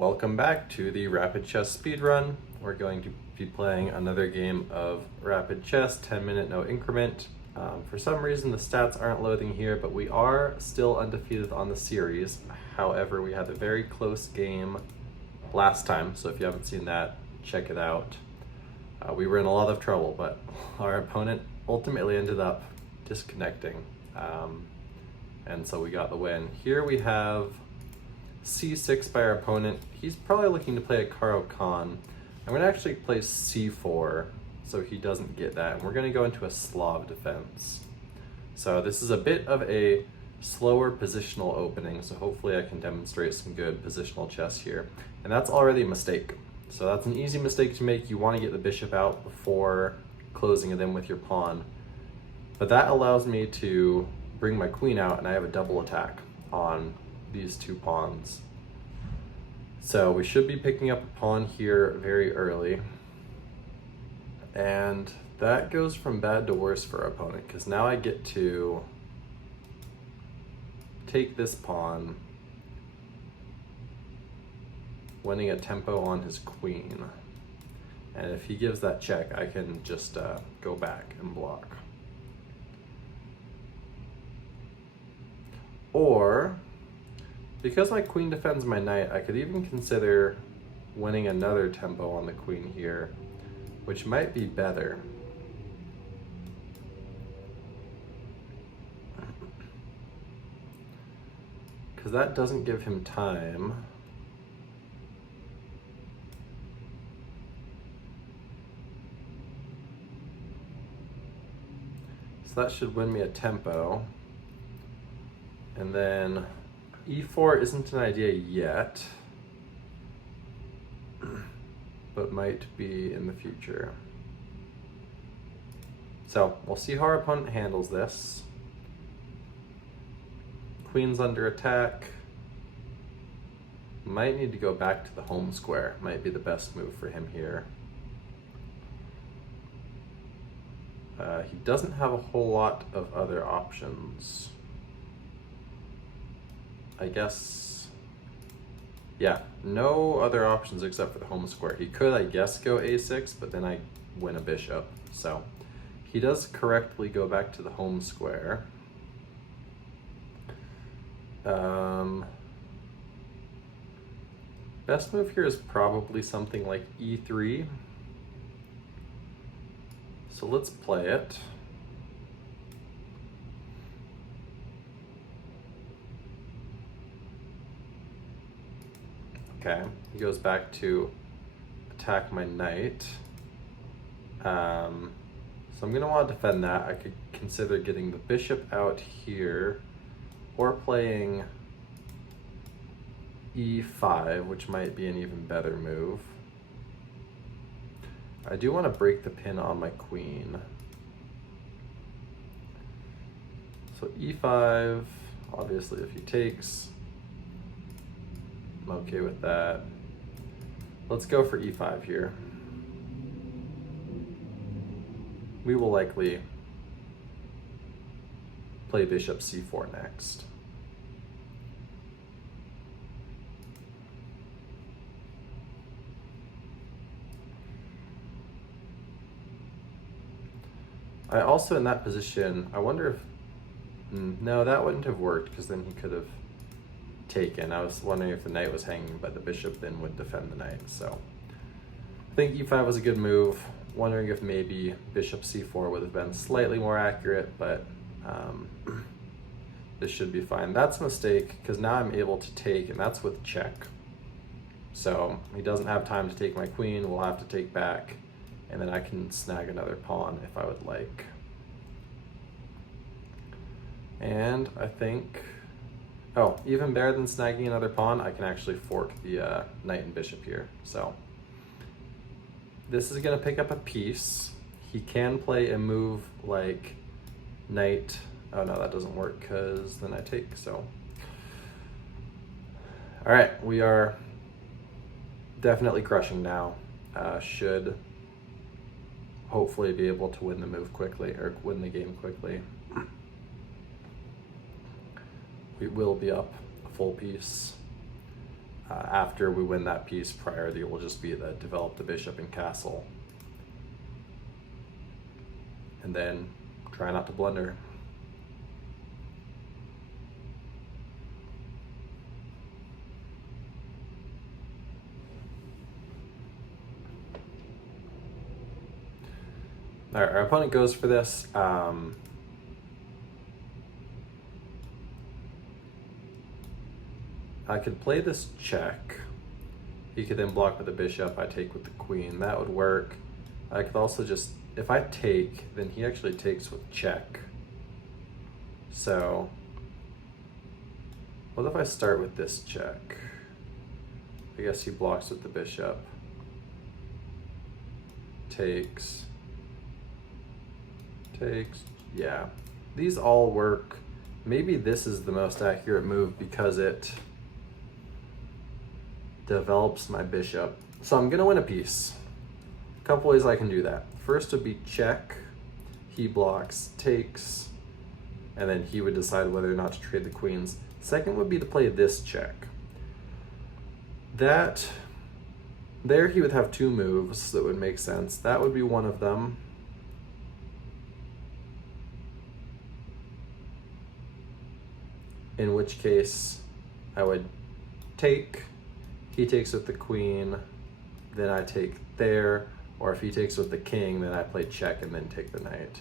Welcome back to the Rapid Chess Speedrun. We're going to be playing another game of Rapid Chess, 10-minute no increment. For some reason the stats aren't loading here, but we are still undefeated on the series. However, we had a very close game last time, so if you haven't seen that, check it out. We were in a lot of trouble, but our opponent ultimately ended up disconnecting, and so we got the win. Here we have c6 by our opponent. He's probably looking to play a Caro Kann. I'm going to actually play c4 so he doesn't get that, and we're going to go into a Slav defense. So this is a bit of a slower positional opening, so hopefully I can demonstrate some good positional chess here. And that's already a mistake. So that's an easy mistake to make. You want to get the bishop out before closing it in with your pawn. But that allows me to bring my queen out, and I have a double attack on these two pawns. So we should be picking up a pawn here very early. And that goes from bad to worse for our opponent, because now I get to take this pawn, winning a tempo on his queen. And if he gives that check, I can just go back and block. Or, because my queen defends my knight, I could even consider winning another tempo on the queen here, which might be better. Because that doesn't give him time. So that should win me a tempo. And then e4 isn't an idea yet, but might be in the future. So we'll see how our opponent handles this. Queen's under attack. Might need to go back to the home square. Might be the best move for him here. He doesn't have a whole lot of other options. I guess, yeah, no other options except for the home square. He could, I guess, go a6, but then I win a bishop. So he does correctly go back to the home square. Best move here is probably something like e3. So let's play it. Okay, he goes back to attack my knight. So I'm gonna want to defend that. I could consider getting the bishop out here, or playing e5, which might be an even better move. I do want to break the pin on my queen. So e5, obviously if he takes, I'm okay with that. Let's go for e5 here. We will likely play bishop c4 next. I also, in that position, I wonder if, no, that wouldn't have worked, because then he could have taken. I was wondering if the knight was hanging, but the bishop then would defend the knight. So I think e5 was a good move. Wondering if maybe bishop c4 would have been slightly more accurate, but this should be fine. That's a mistake, because now I'm able to take, and that's with check. So he doesn't have time to take my queen. We'll have to take back, and then I can snag another pawn if I would like. And I think, oh, even better than snagging another pawn, I can actually fork the knight and bishop here. So this is going to pick up a piece. He can play a move like knight. Oh no, that doesn't work, because then I take. So all right, we are definitely crushing now. Should hopefully be able to win the move quickly, or win the game quickly. We will be up a full piece. after we win that piece, priority will just be the develop the bishop and castle. And then try not to blunder. All right, our opponent goes for this. I could play this check. He could then block with the bishop. I take with the queen. That would work. I could also just, if I take, then he actually takes with check. So what if I start with this check? I guess he blocks with the bishop. Takes. Yeah, these all work. Maybe this is the most accurate move because it develops my bishop. So I'm gonna win a piece. A couple ways I can do that. First would be check, he blocks, takes, and then he would decide whether or not to trade the queens. Second would be to play this check. There he would have two moves that would make sense. That would be one of them. In which case I would take, he takes with the queen, then I take there, or if he takes with the king, then I play check and then take the knight.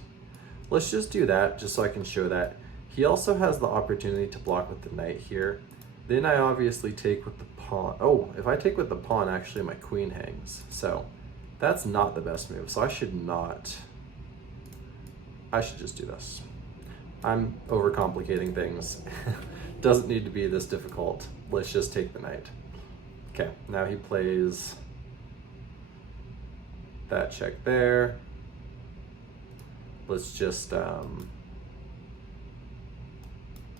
Let's just do that just so I can show that. He also has the opportunity to block with the knight here. Then I obviously take with the pawn. Oh, if I take with the pawn, actually my queen hangs. So that's not the best move. So I should just do this. I'm overcomplicating things. Doesn't need to be this difficult. Let's just take the knight. Okay, now he plays that check there. Let's just,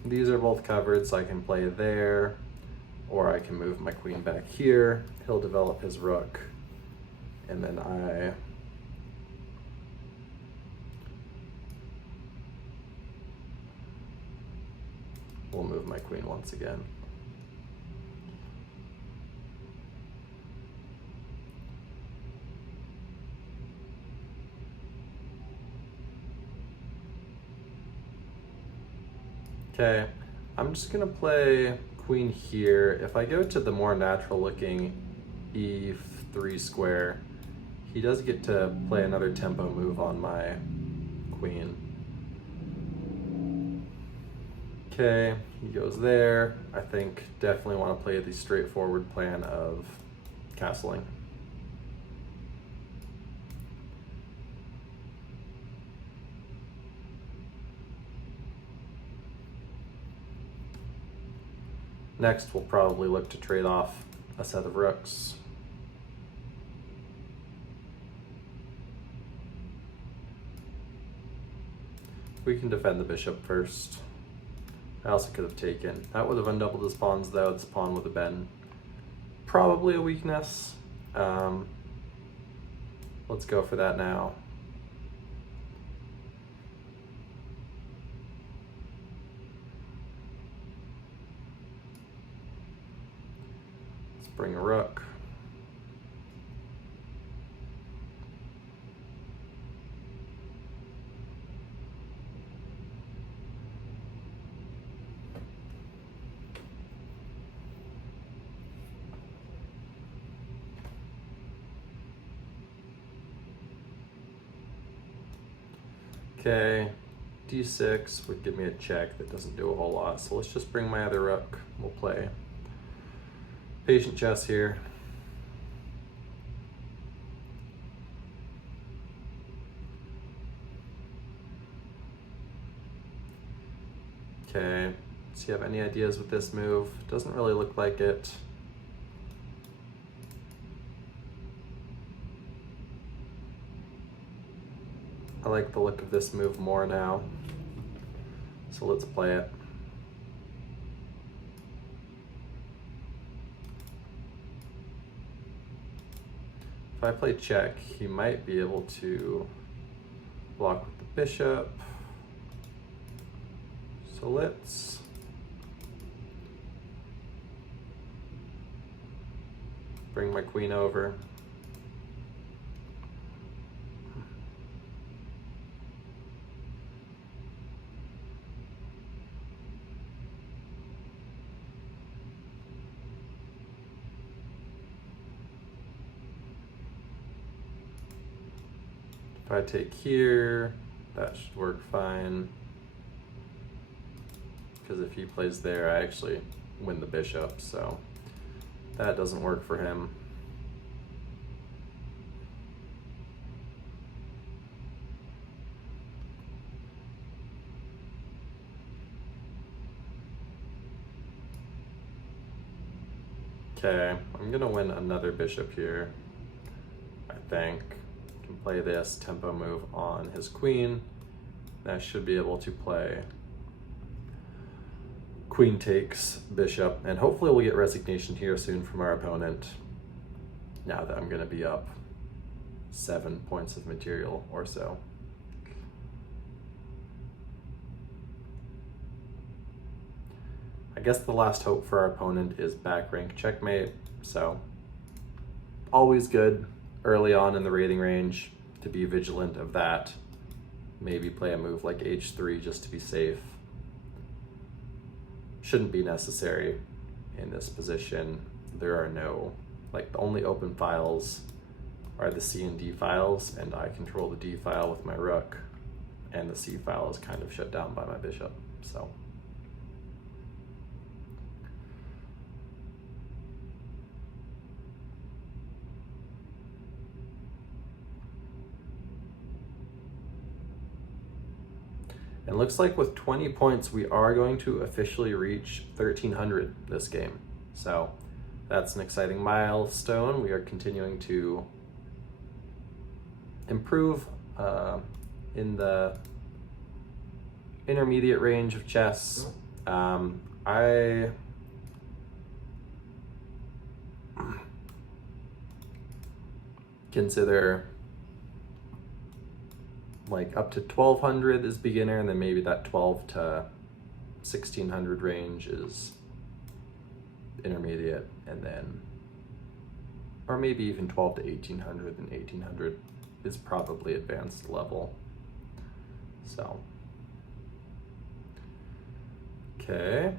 these are both covered, so I can play there, or I can move my queen back here. He'll develop his rook, and then I will move my queen once again. Okay, I'm just gonna play queen here. If I go to the more natural looking e3 square, he does get to play another tempo move on my queen. Okay, he goes there. I think definitely want to play the straightforward plan of castling. Next, we'll probably look to trade off a set of rooks. We can defend the bishop first. I also could have taken. That would have undoubled his pawns though. This pawn would have been probably a weakness. Let's go for that now. Let's bring a rook. Okay, d6 would give me a check that doesn't do a whole lot, so let's just bring my other rook. We'll play patient chess here. Okay, does he have any ideas with this move? Doesn't really look like it. I like the look of this move more now, so let's play it. If I play check, he might be able to block with the bishop. So let's bring my queen over. If I take here, that should work fine. Because if he plays there, I actually win the bishop, so that doesn't work for him. Okay, I'm gonna win another bishop here, I think. Can play this tempo move on his queen. I should be able to play queen takes bishop, and hopefully we'll get resignation here soon from our opponent, now that I'm gonna be up 7 points of material or so. I guess the last hope for our opponent is back rank checkmate, so always good early on in the rating range to be vigilant of that. Maybe play a move like h3 just to be safe. Shouldn't be necessary in this position. There are no, like, the only open files are the C and D files, and I control the D file with my rook, and the C file is kind of shut down by my bishop, so. It looks like with 20 points, we are going to officially reach 1300 this game. So that's an exciting milestone. We are continuing to improve in the intermediate range of chess. I consider like up to 1200 is beginner, and then maybe that 12 to 1600 range is intermediate, and then, or maybe even 12 to 1800 and 1800 is probably advanced level. So, okay.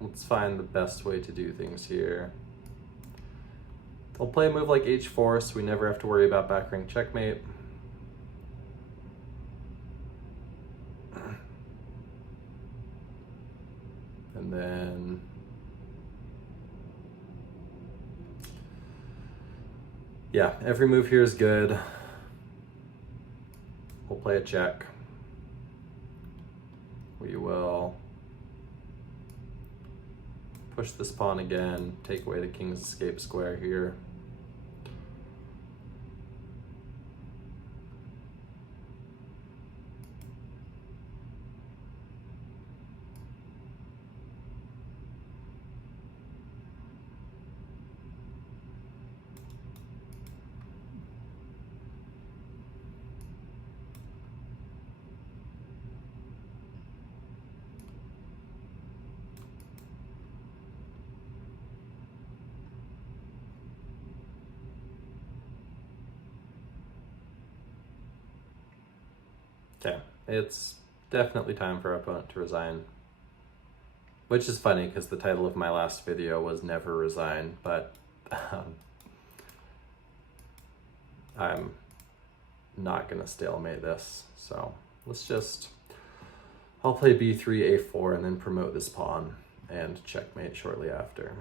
Let's find the best way to do things here. I'll play a move like h4 so we never have to worry about back rank checkmate. And then yeah, every move here is good. We'll play a check. We will push this pawn again, take away the king's escape square here. Okay, it's definitely time for our opponent to resign. Which is funny because the title of my last video was Never Resign, but I'm not gonna stalemate this. So I'll play b3, a4, and then promote this pawn and checkmate shortly after.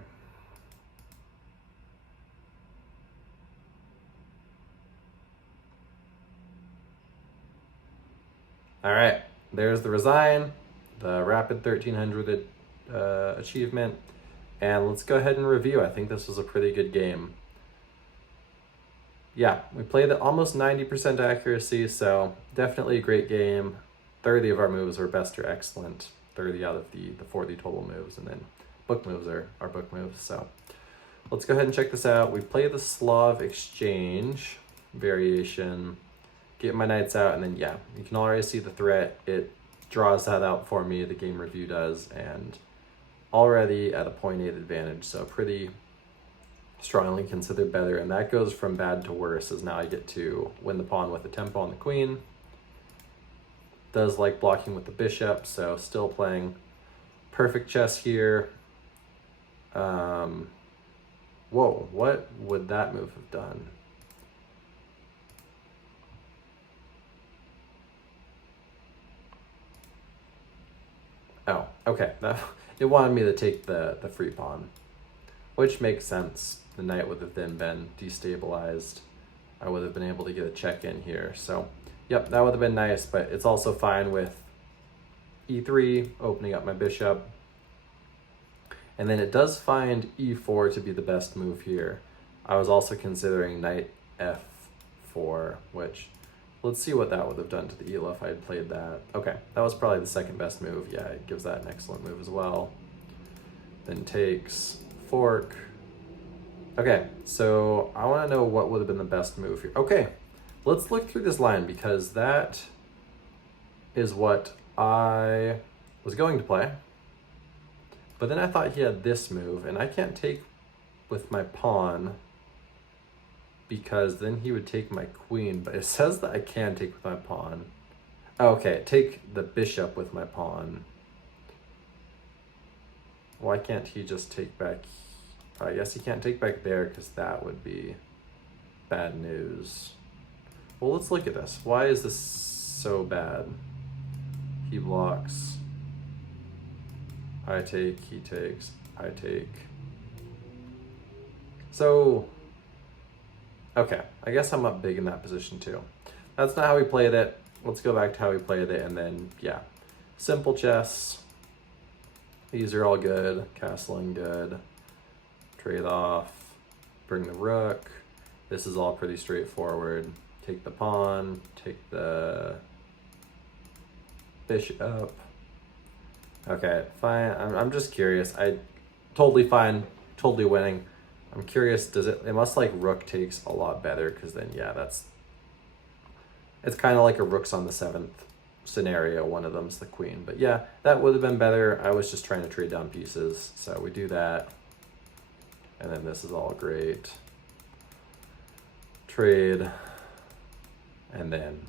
All right, there's the resign, the rapid 1300 achievement, and let's go ahead and review. I think this was a pretty good game. Yeah, we played at almost 90% accuracy, so definitely a great game. 30 of our moves were best or excellent, 30 out of the 40 total moves, and then book moves are our book moves. So let's go ahead and check this out. We play the Slav exchange variation, get my knights out, and then yeah, you can already see the threat. It draws that out for me, the game review does, and already at a 0.8 advantage, so pretty strongly considered better, and that goes from bad to worse as now I get to win the pawn with the tempo on the queen. Does like blocking with the bishop, so still playing perfect chess here. Whoa, what would that move have done? Oh, okay. It wanted me to take the free pawn, which makes sense. The knight would have then been destabilized. I would have been able to get a check in here. So, yep, that would have been nice, but it's also fine with e3, opening up my bishop. And then it does find e4 to be the best move here. I was also considering knight f4, which, let's see what that would have done to the elo if I had played that. Okay, that was probably the second best move. Yeah, it gives that an excellent move as well. Then takes, fork. Okay, so I want to know what would have been the best move here. Okay, let's look through this line because that is what I was going to play. But then I thought he had this move, and I can't take with my pawn because then he would take my queen, but it says that I can take with my pawn. Okay, take the bishop with my pawn. Why can't he just take back? I guess he can't take back there because that would be bad news. Well, let's look at this. Why is this so bad? He blocks. I take, he takes, I take. So, okay, I guess I'm up big in that position too. That's not how we played it. Let's go back to how we played it, and then, yeah. Simple chess. These are all good. Castling good. Trade off. Bring the rook. This is all pretty straightforward. Take the pawn. Take the bishop. Okay, fine. I'm just curious. Totally fine. Totally winning. I'm curious, it must like rook takes a lot better because then, yeah, it's kind of like a rooks on the 7th scenario. One of them's the queen. But yeah, that would have been better. I was just trying to trade down pieces. So we do that. And then this is all great. Trade. And then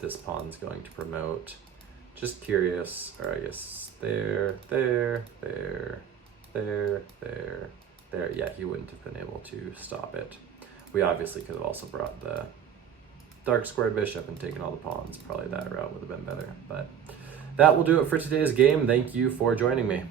this pawn's going to promote. Just curious. Or I guess there. Yeah, he wouldn't have been able to stop it. We obviously could have also brought the dark squared bishop and taken all the pawns. Probably that route would have been better. But that will do it for today's game. Thank you for joining me.